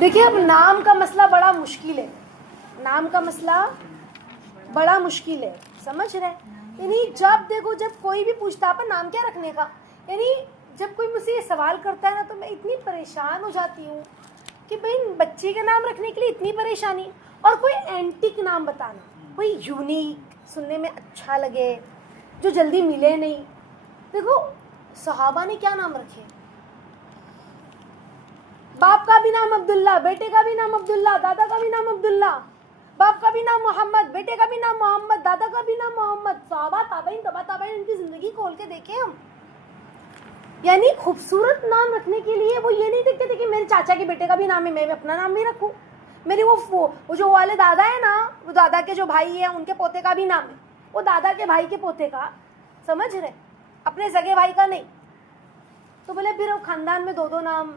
देखिए, अब नाम का मसला बड़ा मुश्किल है, नाम का मसला बड़ा मुश्किल है, समझ रहे? यानी जब देखो, जब कोई भी पूछता है नाम क्या रखने का, यानी जब कोई मुझसे ये सवाल करता है ना, तो मैं इतनी परेशान हो जाती हूँ कि भाई बच्चे का नाम रखने के लिए इतनी परेशानी, और कोई एंटिक नाम बताना, कोई यूनिक, सुनने में अच्छा लगे, जो जल्दी मिले नहीं। देखो सहाबा ने क्या नाम रखे, बाप का भी नाम अब्दुल्ला, बेटे का भी नाम अब्दुल्ला, दादा का भी नाम अब्दुल्ला, बाप का भी नाम मोहम्मद, बेटे का भी नाम मोहम्मद, दादा का भी नाम मोहम्मद। सहाबा, ताबईन, तबा ताबईन, इनकी जिंदगी खोल के देखें हम, यानी खूबसूरत नाम रखने के लिए वो ये नहीं देखते थे कि मेरे चाचा के बेटे का भी नाम है, मैं अपना नाम भी रखूं। मेरे वो जो वाले दादा है ना, वो दादा के जो भाई है उनके पोते का भी नाम है, वो दादा के भाई के पोते का, समझ रहे, अपने सगे भाई का नहीं। तो बोले फिर खानदान में दो दो नाम,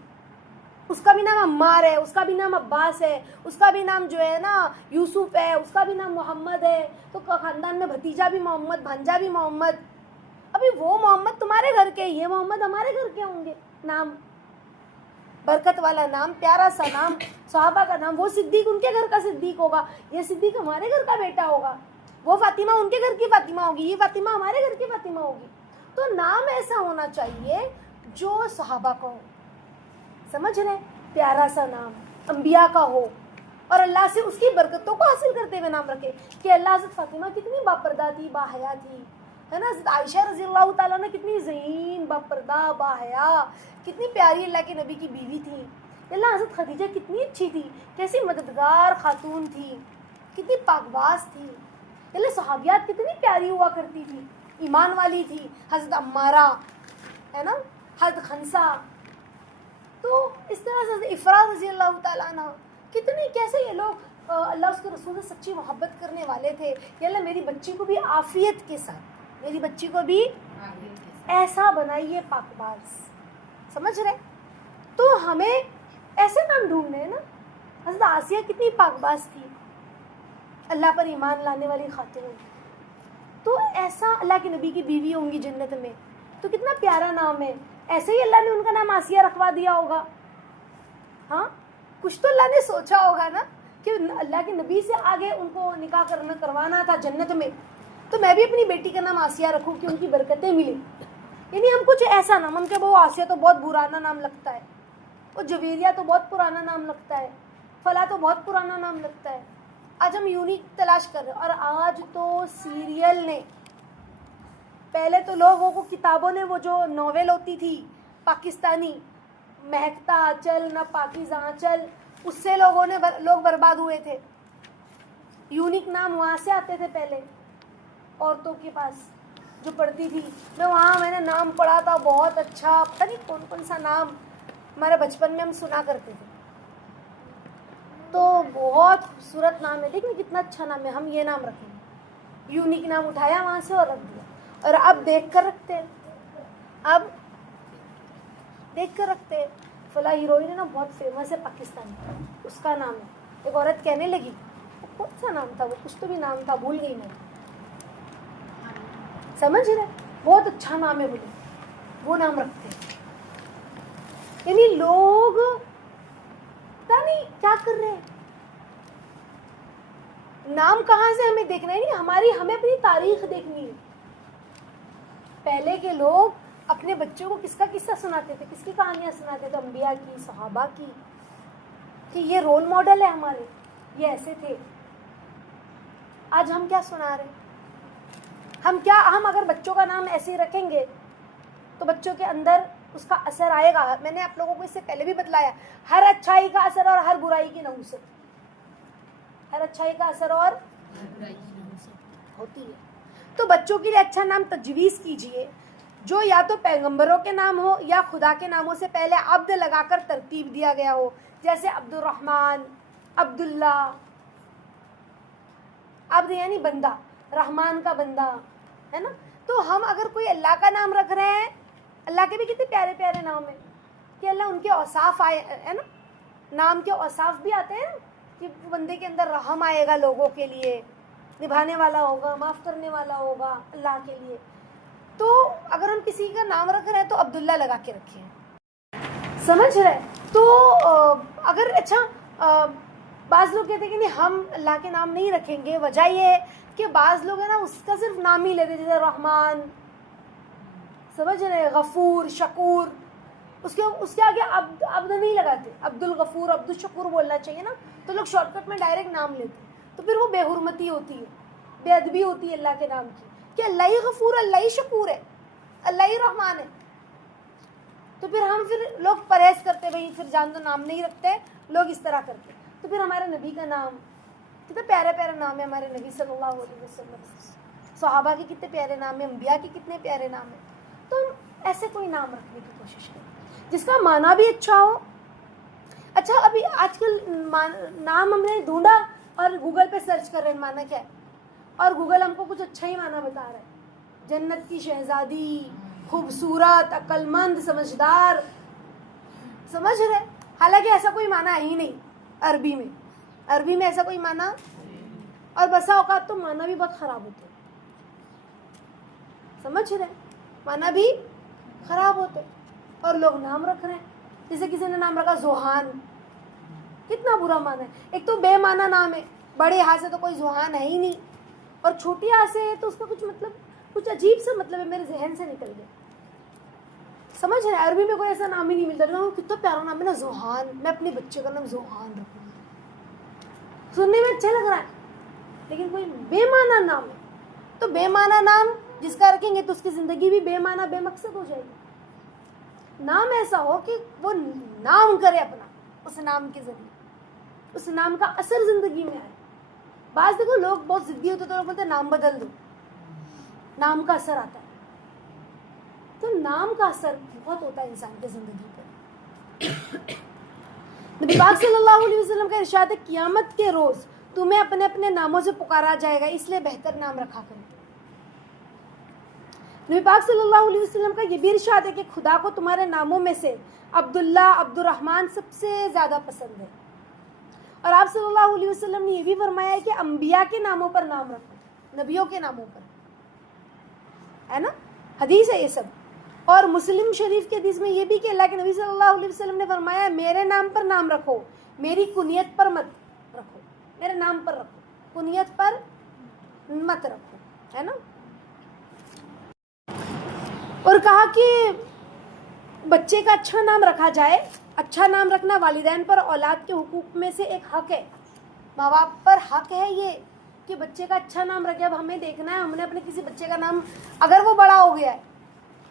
उसका भी नाम अम्मार है, उसका भी नाम अब्बास है, उसका भी नाम जो है ना यूसुफ है, उसका भी नाम मोहम्मद है, तो खानदान में भतीजा भी मोहम्मद, भांजा भी मोहम्मद। अभी वो मोहम्मद तुम्हारे घर के, ये मोहम्मद हमारे घर के होंगे। नाम बरकत वाला नाम, प्यारा सा नाम, सहाबा का नाम। वो सिद्दीक उनके घर का सिद्दीक होगा, ये सिद्दीक हमारे घर का बेटा होगा, वो फातिमा उनके घर की फातिमा होगी, ये फातिमा हमारे घर की फातिमा होगी। तो नाम ऐसा होना चाहिए जो सहाबा का हो, समझ रहे, प्यारा सा नाम, अंबिया का हो, और अल्लाह से उसकी बरकतों को हासिल करते हुए नाम रखे। कि अल्लाह हज़रत फातिमा कितनी बापर्दा थी, बाहया थी, है ना। हज़रत आयशा रज़ी अल्लाह ताला ने कितनी ज़हीन, बापर्दा, बाहया, कितनी प्यारी अल्लाह के नबी की बीवी थी। अल्लाह हज़रत खदीजा कितनी अच्छी थी, कैसी मददगार खातून थी, कितनी पाकबाज थी। अल्लाह सहाबियात कितनी प्यारी हुआ करती थी, ईमान वाली थी। हज़रत अम्मारा, है ना, हज़रत खंसा। तो इस तरह से इफ़रा रज़ी अल्लाह ताला अन्हा, कितने कैसे ये लोग अल्लाह उसके रसूल से सच्ची मोहब्बत करने वाले थे। या अल्लाह मेरी बच्ची को भी आफियत के साथ, मेरी बच्ची को भी ऐसा बनाइए पाकबाज, समझ रहे। तो हमें ऐसे नाम ढूंढने हैं ना। हज़रत आसिया कितनी पाकबाज थी, अल्लाह पर ईमान लाने वाली खातून, तो ऐसा अल्लाह के नबी की बीवी होंगी जन्नत में, तो कितना प्यारा नाम है। ऐसे ही अल्लाह ने उनका नाम आसिया रखवा दिया होगा। हाँ, कुछ तो अल्लाह ने सोचा होगा ना कि अल्लाह के नबी से आगे उनको निकाह करवाना था जन्नत में, तो मैं भी अपनी बेटी का नाम आसिया रखूँ कि उनकी बरकतें मिले। यानी हम कुछ ऐसा नाम, हम क्या वो आसिया तो बहुत पुराना नाम लगता है, वो जवेरिया तो बहुत पुराना नाम लगता है, फला तो बहुत पुराना नाम लगता है। आज हम यूनिक तलाश कर रहे हैं। और आज तो सीरियल ने, पहले तो लोगों को किताबों ने, वो जो नॉवेल होती थी पाकिस्तानी, महकता चल न पाकिज़ा चल, उससे लोग बर्बाद हुए थे। यूनिक नाम वहाँ से आते थे पहले, औरतों के पास जो पढ़ती थी। मैंने नाम पढ़ा था बहुत अच्छा, पता नहीं कौन कौन सा नाम हमारे बचपन में हम सुना करते थे। तो बहुत खूबसूरत नाम है, देखिए कितना अच्छा नाम है, हम ये नाम रखेंगे। यूनिक नाम उठाया वहाँ से और रख दिया। और अब देख कर रखते हैं, अब देख कर रखते हैं। फला हीरोइन है ना, बहुत फेमस है पाकिस्तानी, उसका नाम है। एक औरत कहने लगी, कौन सा नाम था वो, कुछ तो भी नाम था, भूल गई मैं, समझ रहे, बहुत अच्छा नाम है बोले, वो नाम रखते हैं। यानी लोग पता नहीं क्या कर रहे हैं। नाम कहाँ से हमें देखना है, नहीं हमें अपनी तारीख देखनी है। पहले के लोग अपने बच्चों को किसका किस्सा सुनाते थे, किसकी कहानियां सुनाते थे, अंबिया की, सहाबा की, कि ये रोल मॉडल है हमारे, ये ऐसे थे। आज हम क्या सुना रहे, हम अगर बच्चों का नाम ऐसे रखेंगे तो बच्चों के अंदर उसका असर आएगा। मैंने आप लोगों को इससे पहले भी बतलाया, हर अच्छाई का असर और हर बुराई की नहुसत, हर अच्छाई का असर और होती है। तो बच्चों के लिए अच्छा नाम तजवीज़ कीजिए, जो या तो पैगंबरों के नाम हो या खुदा के नामों से पहले अब्द लगाकर तरतीब दिया गया हो, जैसे अब्दुर्रहमान, अब्दुल्ला। अब्द यानी बंदा, रहमान का बंदा, है ना। तो हम अगर कोई अल्लाह का नाम रख रहे हैं, अल्लाह के भी कितने प्यारे प्यारे नाम है कि अल्लाह उनके औसाफ आए, है ना, नाम के औसाफ भी आते हैं कि बंदे के अंदर रहम आएगा, लोगों के लिए निभाने वाला होगा, माफ़ करने वाला होगा अल्लाह के लिए। तो अगर हम किसी का नाम रख रहे हैं तो अब्दुल्ला लगा के रखें, समझ रहे? तो अगर अच्छा बाज़ लोग कहते हैं कि नहीं हम अल्लाह के नाम नहीं रखेंगे, वजह ये है कि बाज़ लोग है ना उसका सिर्फ नाम ही लेते, जैसे रहमान, समझ रहे, गफूर, शकूर, उसके आगे अब्द नहीं लगाते, अब्दुल गफूर, अब्दुल शकूर बोलना चाहिए ना, तो लोग शॉर्टकट में डायरेक्ट नाम लेते, तो फिर वो बेहुरमती होती है, बेअदबी होती है अल्लाह के नाम की, कि अल्लाह ही गफूर, अल्लाह ही शकूर है, अल्लाह ही रहमान है। तो फिर लोग परहेज करते, भाई फिर जान दो नाम नहीं रखते, लोग इस तरह करते। तो फिर हमारे नबी का नाम कितने प्यारे प्यारे नाम है, हमारे नबी सल्लल्लाहु अलैहि वसल्लम, सहाबा के कितने प्यारे नाम है, अंबिया के कितने प्यारे नाम है। तो हम ऐसे कोई नाम रखने की कोशिश करें जिसका माना भी अच्छा हो। अच्छा, अभी आजकल नाम हमने ढूंढा और गूगल पे सर्च कर रहे हैं माना क्या है, और गूगल हमको कुछ अच्छा ही माना बता रहा है, जन्नत की शहजादी, खूबसूरत, अक्लमंद, समझदार, समझ रहे। हालांकि ऐसा कोई माना है ही नहीं अरबी में ऐसा कोई माना, और बसा औकात तो माना भी बहुत खराब होते, समझ रहे, माना भी खराब होते, और लोग नाम रख रहे हैं। जैसे किसी ने नाम रखा जोहान, कितना बुरा माना है। एक तो बेमाना नाम है, बड़े हाथ से तो कोई जोहान है ही नहीं, और छोटी हाथ से है तो उसका कुछ मतलब, कुछ अजीब सा मतलब है, मेरे जहन से निकल गया, समझ रहे। अरबी में कोई ऐसा नाम ही नहीं मिलता, कितना प्यारा नाम है ना जोहान, मैं अपने बच्चे का नाम जोहान रखूंगी, सुनने में अच्छा लग रहा है, लेकिन कोई बेमाना नाम है। तो बेमाना नाम जिसका रखेंगे तो उसकी जिंदगी भी बेमाना बेमकसद हो जाएगी। नाम ऐसा हो कि वो नाम करे अपना, उस नाम के जरिए उस नाम का असर जिंदगी में आए। बात देखो, लोग बहुत जिद्दी होते तो लोग बोलते नाम बदल दो, नाम का असर आता है। तो नाम का असर बहुत होता है इंसान की जिंदगी पर। नबी पाक सल्लल्लाहु अलैहि वसल्लम का इरशाद है, क़यामत के रोज तुम्हें अपने अपने नामों से पुकारा जाएगा, इसलिए बेहतर नाम रखा करो। नबी पाक सल्लल्लाहु अलैहि वसल्लम का ये भी इरशाद है कि खुदा को तुम्हारे नामों में से अब्दुल्ला, अब्दुर्रहमान सबसे ज़्यादा पसंद है। और आप सल्लल्लाहु अलैहि वसल्लम ने यह भी फरमाया है कि अंबिया के नामों पर नाम रखो, नबियों के नामों पर, है ना, हदीस है ये सब। और मुस्लिम शरीफ के हदीस में ये भी कि अल्लाह के नबी सल्लल्लाहु अलैहि वसल्लम ने फरमाया, मेरे नाम पर नाम रखो, मेरी कुनियत पर मत रखो, मेरे नाम पर रखो, कुनियत पर मत रखो, है ना। और कहा कि बच्चे का अच्छा नाम रखा जाए। अच्छा नाम रखना वालिदैन पर औलाद के हुकूक में से एक हक है, माँ बाप पर हक है ये कि बच्चे का अच्छा नाम रखे। अब हमें देखना है, हमने अपने किसी बच्चे का नाम, अगर वो बड़ा हो गया है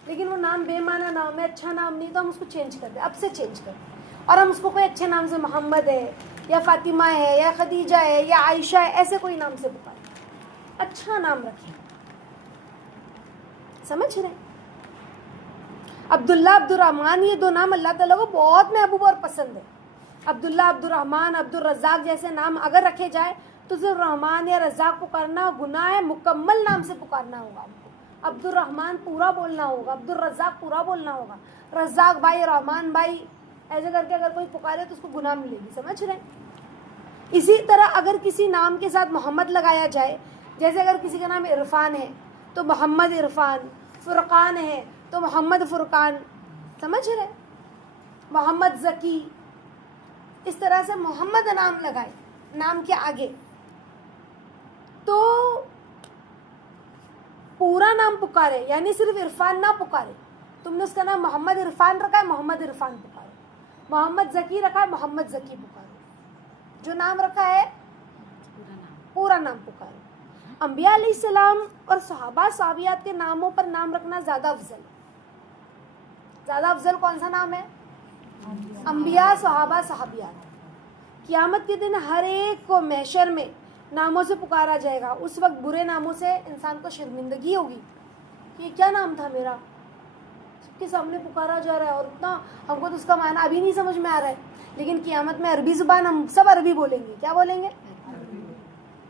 लेकिन वो नाम बेमाना नाम है, अच्छा नाम नहीं, तो हम उसको चेंज कर दें, अब से चेंज कर दें, और हम उसको कोई अच्छे नाम से, मोहम्मद है या फातिमा है या खदीजा है या आयशा है, ऐसे कोई नाम से पुकारें, अच्छा नाम रखें, समझ रहे। अब्दुल्ला, अब्दुर्रहमान, ये दो नाम अल्लाह ताला को बहुत महबूब और पसंद है। अब्दुल्ला, अब्दुर्रहमान, अब्दुल रज़्ज़ाक जैसे नाम अगर रखे जाए तो सिर्फ रहमान या रज़्ज़ाक पुकारना गुनाह है, मुकम्मल नाम से पुकारना होगा हमको। अब्दुर्रहमान पूरा बोलना होगा, अब्दुल रज़्ज़ाक पूरा बोलना होगा, रज़्ज़ाक भाई, रहमान भाई, ऐसे करके अगर कोई पुकारे तो उसको गुनाह मिलेगी, समझ रहे। इसी तरह अगर किसी नाम के साथ मोहम्मद लगाया जाए, जैसे अगर किसी का नाम इरफान है तो मोहम्मद इरफान, फुरकान है तो मोहम्मद फुरकान, समझ रहे, मोहम्मद ज़की, इस तरह से मोहम्मद नाम लगाए नाम के आगे, तो पूरा नाम पुकारे, यानी सिर्फ इरफान ना पुकारे। तुमने उसका नाम मोहम्मद इरफान रखा है, मोहम्मद इरफान पुकारो, मोहम्मद ज़की रखा है, मोहम्मद ज़की पुकारो, जो नाम रखा है पूरा नाम पुकारो। अंबिया अलैहिस्सलाम और सहाबा साहबियात के नामों पर नाम रखना ज़्यादा अफजल है। ज़्यादा अफजल कौन सा नाम है? अंबिया, सहाबा, साहबियात। क़यामत के दिन हर एक को महशर में नामों से पुकारा जाएगा। उस वक्त बुरे नामों से इंसान को शर्मिंदगी होगी कि ये क्या नाम था मेरा, सबके सामने पुकारा जा रहा है, और इतना हमको तो उसका माना अभी नहीं समझ में आ रहा है। लेकिन क़यामत में अरबी ज़ुबान, हम सब अरबी बोलेंगे। क्या बोलेंगे?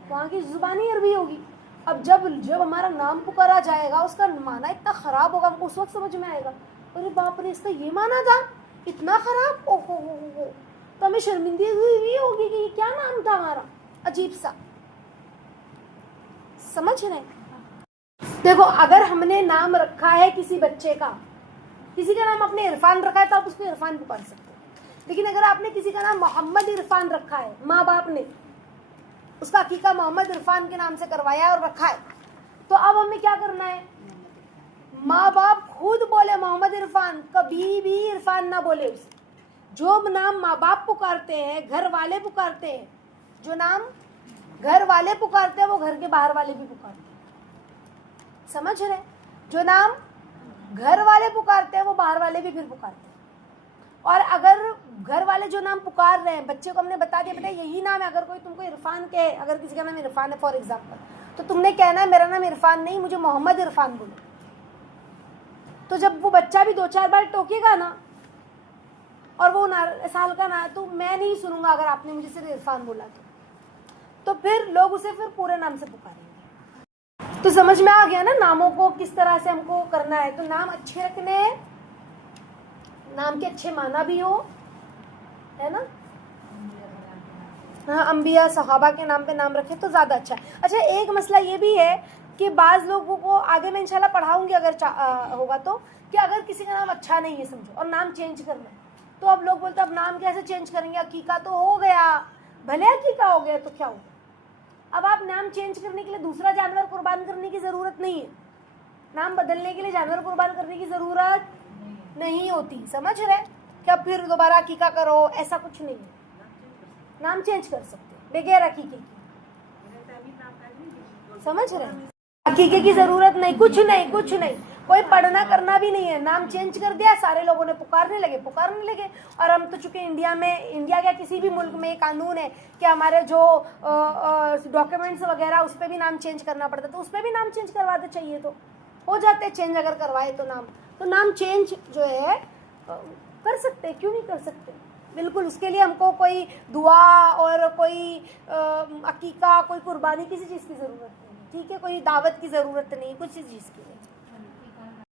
वहाँ की ज़ुबान ही अरबी होगी। अब जब हमारा नाम पुकारा जाएगा, उसका माना इतना ख़राब होगा, हमको उस वक्त समझ में आएगा, अरे बाप रे, इसका ये माना था, इतना ख़राब, ओहो हो। तो हमें शर्मिंदगी हुई होगी कि ये क्या नाम था हमारा, अजीब सा, समझ रहे। देखो, अगर हमने नाम रखा है किसी बच्चे का, किसी का नाम आपने इरफान रखा है तो आप उसको इरफान पुकार सकते हो, लेकिन अगर आपने किसी का नाम मोहम्मद इरफान रखा है, माँ बाप ने उसका हकीका मोहम्मद इरफान के नाम से करवाया है और रखा है, तो अब हमें क्या करना है, माँ बाप खुद बोले मोहम्मद इरफान, कभी भी इरफान ना बोले उसे। जो नाम माँ बाप पुकारते हैं, घर वाले पुकारते हैं, जो नाम घर वाले पुकारते हैं वो घर के बाहर वाले भी पुकारते हैं, समझ रहे? जो नाम घर वाले पुकारते हैं वो बाहर वाले भी फिर पुकारते हैं। और अगर घर वाले जो नाम पुकार रहे हैं, बच्चे को हमने बता दिया बेटा यही नाम है, अगर कोई तुमको इरफान कहे, अगर किसी का नाम इरफान है फॉर एग्जाम्पल, तो तुमने कहना है मेरा नाम इरफान नहीं, मुझे मोहम्मद इरफान बोलो। तो जब वो बच्चा भी 2-4 बार टोकेगा ना और वो साल का ना, तो मैं नहीं सुनूंगा अगर आपने मुझे सिर्फ इरफान बोला तो फिर लोग उसे फिर पूरे नाम से पुकारेंगे। तो समझ में आ गया ना नामों को किस तरह से हमको करना है। तो नाम अच्छे रखने हैं, नाम के अच्छे माना भी हो, है ना? हाँ, अंबिया सहाबा के नाम पे नाम रखे तो ज़्यादा अच्छा है। अच्छा, एक मसला ये भी है कि बाज़ लोगों को आगे मैं इंशाल्लाह पढ़ाऊंगी अगर होगा तो, कि अगर किसी का नाम अच्छा नहीं है समझो और नाम चेंज करना है, तो अब लोग बोलते अब नाम कैसे चेंज करेंगे, अकीका तो हो गया, भले अकीका हो गया तो क्या हुआ। अब आप नाम चेंज करने के लिए दूसरा जानवर कुर्बान करने की ज़रूरत नहीं है, नाम बदलने के लिए जानवर कुर्बान करने की ज़रूरत नहीं होती, समझ रहे? कि अब फिर दोबारा अकीका करो, ऐसा कुछ नहीं है, नाम चेंज कर सकते बगैर अकीके की, समझ रहे? अकीके की ज़रूरत नहीं, कुछ नहीं, कुछ नहीं, कोई पढ़ना करना भी नहीं है, नाम चेंज कर दिया, सारे लोगों ने पुकारने लगे। और हम तो चूँकि इंडिया क्या किसी भी मुल्क में कानून है कि हमारे जो डॉक्यूमेंट्स वगैरह उस पर भी नाम चेंज करना पड़ता है, तो उस पर भी नाम चेंज करवाते चाहिए तो हो जाते चेंज, अगर करवाए तो नाम चेंज जो है कर सकते, क्यों नहीं कर सकते, बिल्कुल। उसके लिए हमको कोई दुआ और कोई अकीका, कोई कुर्बानी, किसी चीज़ की ज़रूरत नहीं, ठीक है? कोई दावत की ज़रूरत नहीं, कुछ चीज़ की नहीं।